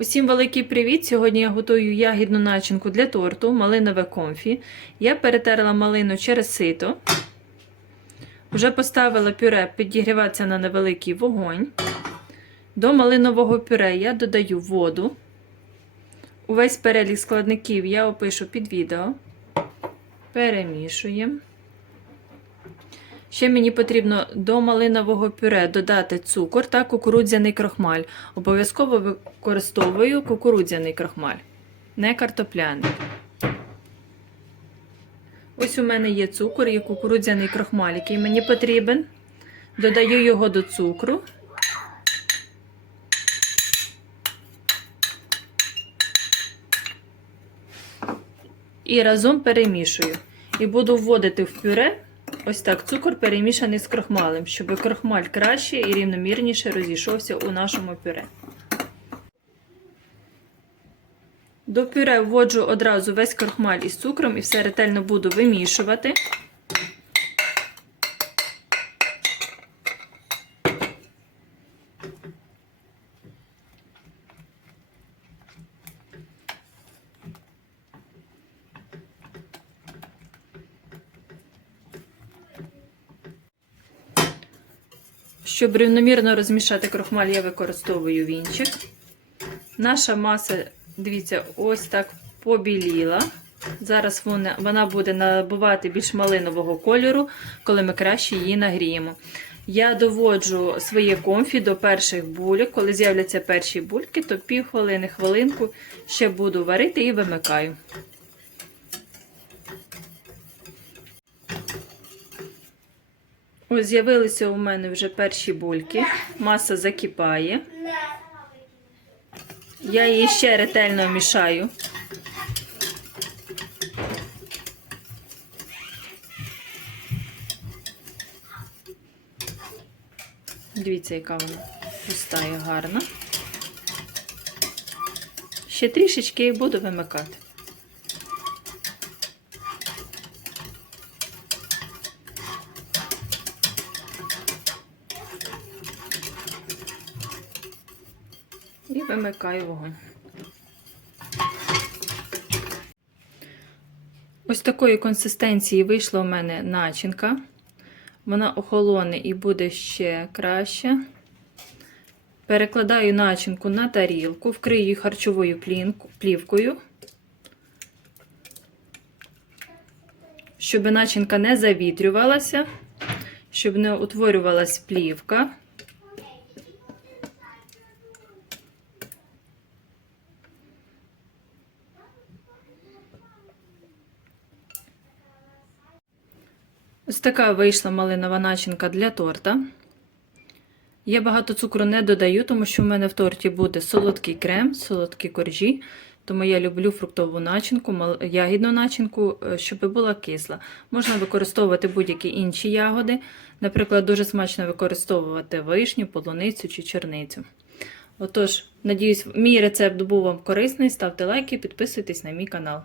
Усім великий привіт! Сьогодні я готую ягідну начинку для торту, малинове комфі. Я перетерла малину через сито. Вже поставила пюре підігріватися на невеликий вогонь. До малинового пюре я додаю воду. Увесь перелік складників я опишу під відео. Перемішуємо. Ще мені потрібно до малинового пюре додати цукор та кукурудзяний крохмаль. Обов'язково використовую кукурудзяний крохмаль, не картопляний. Ось у мене є цукор і кукурудзяний крохмаль, який мені потрібен. Додаю його до цукру. І разом перемішую. І буду вводити в пюре ось так цукор перемішаний з крохмалем, щоб крохмаль краще і рівномірніше розійшовся у нашому пюре. До пюре вводжу одразу весь крохмаль із цукром і все ретельно буду вимішувати. Щоб рівномірно розмішати крохмаль, я використовую вінчик. Наша маса, дивіться, ось так побіліла. Зараз вона, вона буде набувати більш малинового кольору, коли ми краще її нагріємо. Я доводжу своє комфі до перших бульок. Коли з'являться перші бульки, то пів хвилини, хвилинку ще буду варити і вимикаю. Ось з'явилися у мене вже перші бульки. Маса закипає. Я її ще ретельно мішаю. Дивіться, яка вона густає гарна. Ще трішечки і буду вимикати. І вимикаю вогонь. Ось такої консистенції вийшла у мене начинка. Вона охолоне і буде ще краще. Перекладаю начинку на тарілку, вкрию її харчовою плівкою, щоб начинка не завітрювалася, щоб не утворювалась плівка. Ось така вийшла малинова начинка для торта. Я багато цукру не додаю, тому що в мене в торті буде солодкий крем, солодкі коржі. Тому я люблю фруктову начинку, ягідну начинку, е, щоб була кисла. Можна використовувати будь-які інші ягоди. Наприклад, дуже смачно використовувати вишню, полуницю чи чорницю. Отож, надіюсь, мій рецепт був вам корисний. Ставте лайки, підписуйтесь на мій канал.